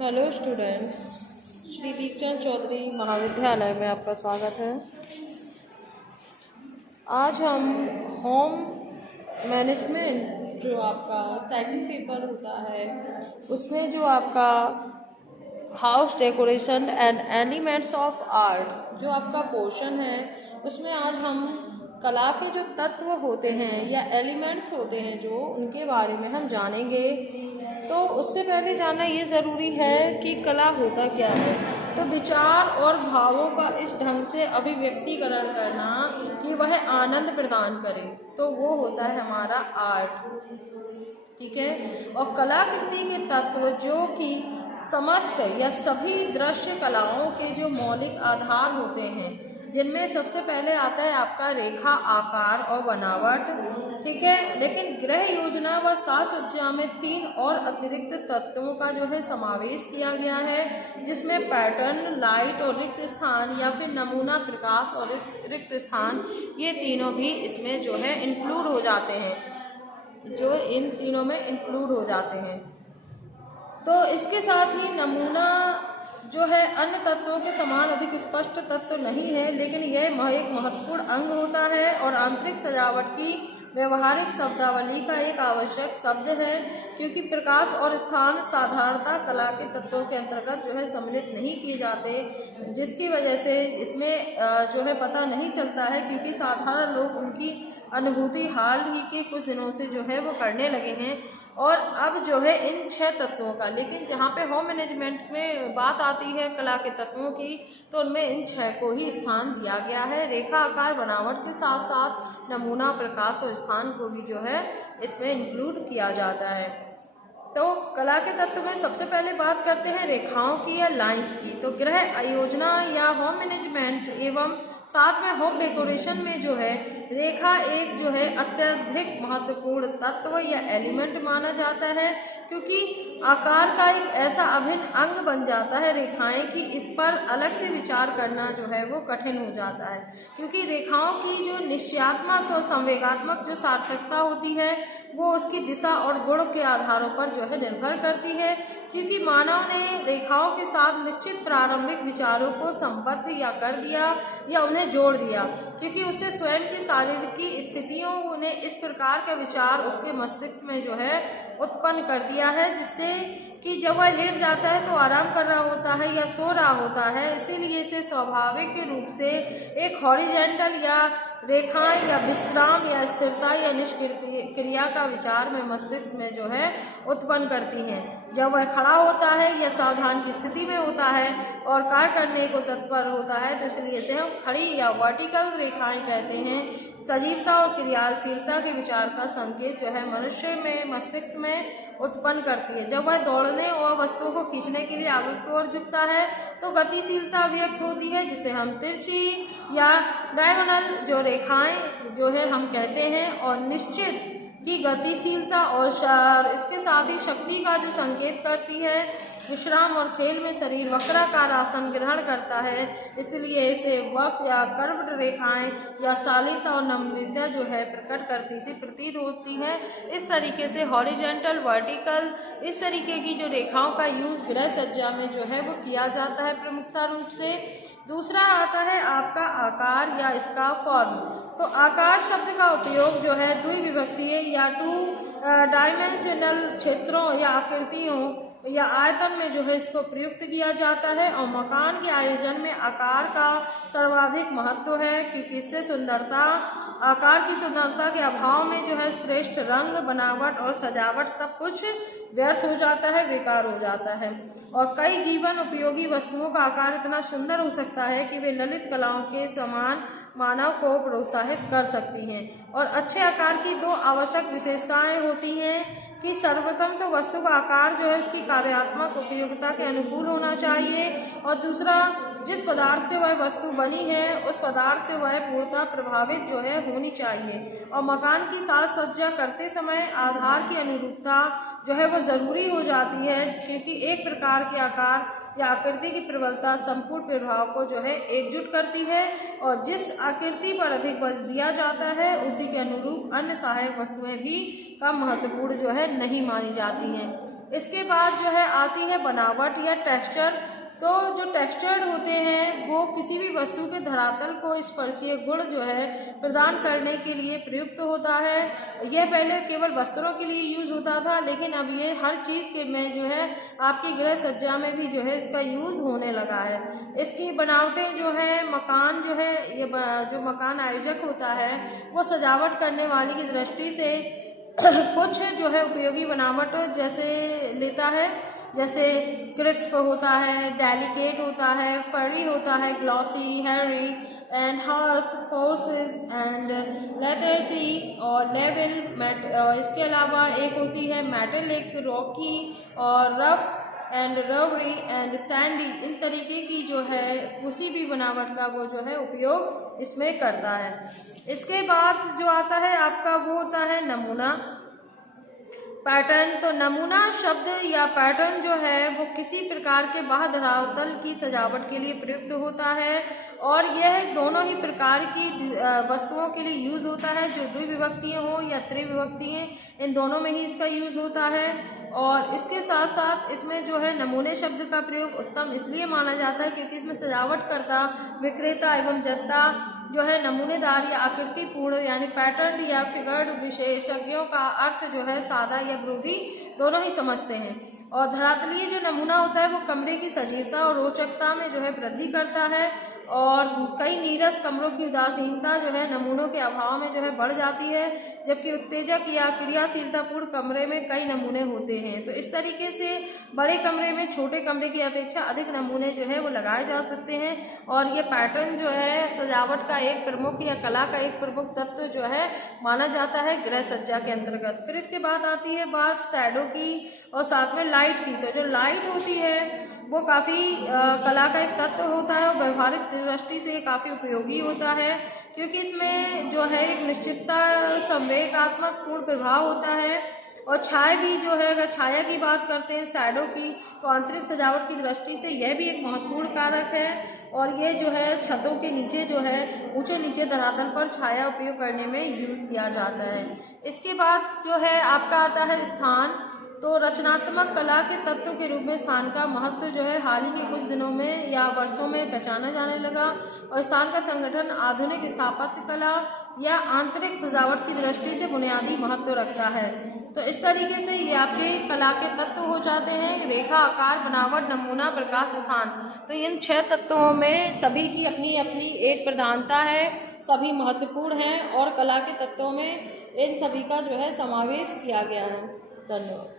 Hello students, Shri Deepchand Chaudhary महाविद्यालय में आपका स्वागत है। आज हम होम मैनेजमेंट जो आपका सेकंड पेपर होता है उसमें जो आपका house decoration and elements of art जो आपका पोर्शन है उसमें आज हम कला के जो तत्व होते हैं या एलिमेंट्स होते हैं जो उनके बारे में हम जानेंगे। तो उससे पहले जानना ये ज़रूरी है कि कला होता क्या है। तो विचार और भावों का इस ढंग से अभिव्यक्तिकरण करना कि वह आनंद प्रदान करे, तो वो होता है हमारा आर्ट। ठीक है। और कलाकृति के तत्व जो कि समस्त या सभी दृश्य कलाओं के जो मौलिक आधार होते हैं, जिनमें सबसे पहले आता है आपका रेखा, आकार और बनावट। ठीक है। लेकिन गृह योजना व साज सज्जा में 3 और अतिरिक्त तत्वों का जो है समावेश किया गया है, जिसमें पैटर्न, लाइट और रिक्त स्थान या फिर नमूना, प्रकाश और रिक्त स्थान, ये तीनों भी इसमें जो है इंक्लूड हो जाते हैं, जो इन तीनों में इंक्लूड हो जाते हैं। तो इसके साथ ही नमूना जो है अन्य तत्वों के समान अधिक स्पष्ट तत्व नहीं है, लेकिन यह एक महत्वपूर्ण अंग होता है और आंतरिक सजावट की व्यवहारिक शब्दावली का एक आवश्यक शब्द है, क्योंकि प्रकाश और स्थान साधारणतः कला के तत्वों के अंतर्गत जो है सम्मिलित नहीं किए जाते, जिसकी वजह से इसमें जो है पता नहीं चलता है, क्योंकि साधारण लोग उनकी अनुभूति हाल ही के कुछ दिनों से जो है वो करने लगे हैं। और अब जो है इन 6 तत्वों का, लेकिन जहाँ पे होम मैनेजमेंट में बात आती है कला के तत्वों की, तो उनमें इन 6 को ही स्थान दिया गया है। रेखा, आकार, बनावट के साथ साथ नमूना, प्रकाश और स्थान को भी जो है इसमें इंक्लूड किया जाता है। तो कला के तत्व में सबसे पहले बात करते हैं रेखाओं की या लाइंस की। तो गृह आयोजना या होम मैनेजमेंट एवं साथ में होम डेकोरेशन में जो है रेखा एक जो है अत्यधिक महत्वपूर्ण तत्व या एलिमेंट माना जाता है, क्योंकि आकार का एक ऐसा अभिन्न अंग बन जाता है रेखाएं कि इस पर अलग से विचार करना जो है वो कठिन हो जाता है, क्योंकि रेखाओं की जो निश्चयात्मक और संवेगात्मक जो सार्थकता होती है वो उसकी दिशा और गुण के आधारों पर जो है निर्भर करती है, क्योंकि मानव ने रेखाओं के साथ निश्चित प्रारंभिक विचारों को संबद्ध या कर दिया या उन्हें जोड़ दिया, क्योंकि उसे स्वयं की शारीरिक स्थितियों ने इस प्रकार का विचार उसके मस्तिष्क में जो है उत्पन्न कर दिया है, जिससे कि जब वह लेट जाता है तो आराम कर रहा होता है या सो रहा होता है, इसीलिए इसे स्वाभाविक रूप से एक हॉरिजॉन्टल या रेखाएं या विश्राम या स्थिरता या निष्क्रिया का विचार में मस्तिष्क में जो है उत्पन्न करती हैं। जब वह खड़ा होता है या सावधान की स्थिति में होता है और कार्य करने को तत्पर होता है, तो इसलिए इसे हम खड़ी या वर्टिकल रेखाएं कहते हैं। सजीवता और क्रियाशीलता के विचार का संकेत जो है मनुष्य में मस्तिष्क में उत्पन्न करती है। जब वह दौड़ने और वस्तुओं को खींचने के लिए आगे की ओर झुकता है तो गतिशीलता व्यक्त होती है, जिसे हम तिरछी या डायगोनल जो रेखाएं जो है हम कहते हैं, और निश्चित की गतिशीलता और इसके साथ ही शक्ति का जो संकेत करती है। विश्राम और खेल में शरीर वक्राकार आसन ग्रहण करता है, इसलिए इसे वक्र या कर्व्ड रेखाएं या शालीनता और नम्रता जो है प्रकट करती सी प्रतीत होती है। इस तरीके से हॉरिजॉन्टल, वर्टिकल, इस तरीके की जो रेखाओं का यूज गृह सज्जा में जो है वो किया जाता है प्रमुखता रूप से। दूसरा आता है आपका आकार या इसका फॉर्म। तो आकार शब्द का उपयोग जो है द्विविभक्तीय या 2 डायमेंशनल क्षेत्रों या आकृतियों या आयतन में जो है इसको प्रयुक्त किया जाता है, और मकान के आयोजन में आकार का सर्वाधिक महत्व है, क्योंकि इससे सुंदरता, आकार की सुंदरता के अभाव में जो है श्रेष्ठ रंग, बनावट और सजावट सब कुछ व्यर्थ हो जाता है, बेकार हो जाता है। और कई जीवन उपयोगी वस्तुओं का आकार इतना सुंदर हो सकता है कि वे ललित कलाओं के समान मानव को प्रोत्साहित कर सकती हैं। और अच्छे आकार की 2 आवश्यक विशेषताएं होती हैं कि सर्वप्रथम तो वस्तु का आकार जो है उसकी कार्यात्मक उपयोगिता के अनुकूल होना चाहिए, और दूसरा जिस पदार्थ से वह वस्तु बनी है उस पदार्थ से वह पूर्णतः प्रभावित जो है होनी चाहिए। और मकान की साज सज्जा करते समय आधार की अनुरूपता जो है वो ज़रूरी हो जाती है, क्योंकि एक प्रकार के आकार या आकृति की प्रबलता संपूर्ण प्रभाव को जो है एकजुट करती है, और जिस आकृति पर अधिक बल दिया जाता है उसी के अनुरूप अन्य सहायक वस्तुएं भी कम महत्वपूर्ण जो है नहीं मानी जाती हैं। इसके बाद जो है आती है बनावट या टेक्सचर। तो जो टेक्सचर होते हैं वो किसी भी वस्तु के धरातल को स्पर्शीय गुण जो है प्रदान करने के लिए प्रयुक्त होता है। यह पहले केवल वस्त्रों के लिए यूज होता था, लेकिन अब ये हर चीज़ के में जो है आपकी गृह सज्जा में भी जो है इसका यूज होने लगा है। इसकी बनावटें जो है मकान जो है ये जो मकान आयोजक होता है वो सजावट करने वाले की दृष्टि से कुछ जो है उपयोगी बनावट जैसे लेता है, जैसे क्रिस्प होता है, डेलिकेट होता है, फरी होता है, ग्लॉसी, हेरी एंड हार्स, फोर्सेस एंड लेथरसी और लेवल मेट। इसके अलावा एक होती है मेटेलिक, रॉकी और रफ एंड रवरी एंड सैंडी। इन तरीके की जो है किसी भी बनावट का वो जो है उपयोग इसमें करता है। इसके बाद जो आता है आपका वो होता है नमूना, पैटर्न। तो नमूना शब्द या पैटर्न जो है वो किसी प्रकार के बाह्य धरातल की सजावट के लिए प्रयुक्त होता है और यह दोनों ही प्रकार की वस्तुओं के लिए यूज होता है, जो द्विविभक्तीय हो या त्रिविभक्तीय, इन दोनों में ही इसका यूज होता है। और इसके साथ साथ इसमें जो है नमूने शब्द का प्रयोग उत्तम इसलिए माना जाता है क्योंकि इसमें सजावटकर्ता, विक्रेता एवं जनता जो है नमूनेदार या आकृतिपूर्ण यानी पैटर्न या फिगर्ड विशेषज्ञों का अर्थ जो है सादा या विरोधी दोनों ही समझते हैं। और धरातलीय जो नमूना होता है वो कमरे की सजीवता और रोचकता में जो है वृद्धि करता है और कई नीरस कमरों की उदासीनता जो है नमूनों के अभाव में जो है बढ़ जाती है, जबकि उत्तेजक या क्रियाशीलतापूर्ण कमरे में कई नमूने होते हैं। तो इस तरीके से बड़े कमरे में छोटे कमरे की अपेक्षा अधिक नमूने जो है वो लगाए जा सकते हैं और ये पैटर्न जो है सजावट का एक प्रमुख या कला का एक प्रमुख तत्व जो है माना जाता है गृह सज्जा के अंतर्गत। फिर इसके बाद आती है बात शैडो की और साथ में लाइट की। तो जो लाइट होती है वो काफ़ी कला का एक तत्व होता है और व्यवहारिक दृष्टि से काफ़ी उपयोगी होता है क्योंकि इसमें जो है एक निश्चितता, संवेगात्मक पूर्ण प्रभाव होता है। और छाया भी जो है, अगर छाया की बात करते हैं शैडो की, तो आंतरिक सजावट की दृष्टि से यह भी एक महत्वपूर्ण कारक है और ये जो है छतों के नीचे जो है ऊंचे नीचे धरातल पर छाया उपयोग करने में यूज़ किया जाता है। इसके बाद जो है आपका आता है स्थान। तो रचनात्मक कला के तत्व के रूप में स्थान का महत्व जो है हाल ही के कुछ दिनों में या वर्षों में पहचाना जाने लगा और स्थान का संगठन आधुनिक स्थापत्य कला या आंतरिक सजावट की दृष्टि से बुनियादी महत्व रखता है। तो इस तरीके से ये आपके कला के तत्व हो जाते हैं: रेखा, आकार, बनावट, नमूना, प्रकाश, स्थान। तो इन 6 तत्वों में सभी की अपनी अपनी एक प्रधानता है, सभी महत्वपूर्ण हैं और कला के तत्वों में इन सभी का जो है समावेश किया गया है। धन्यवाद।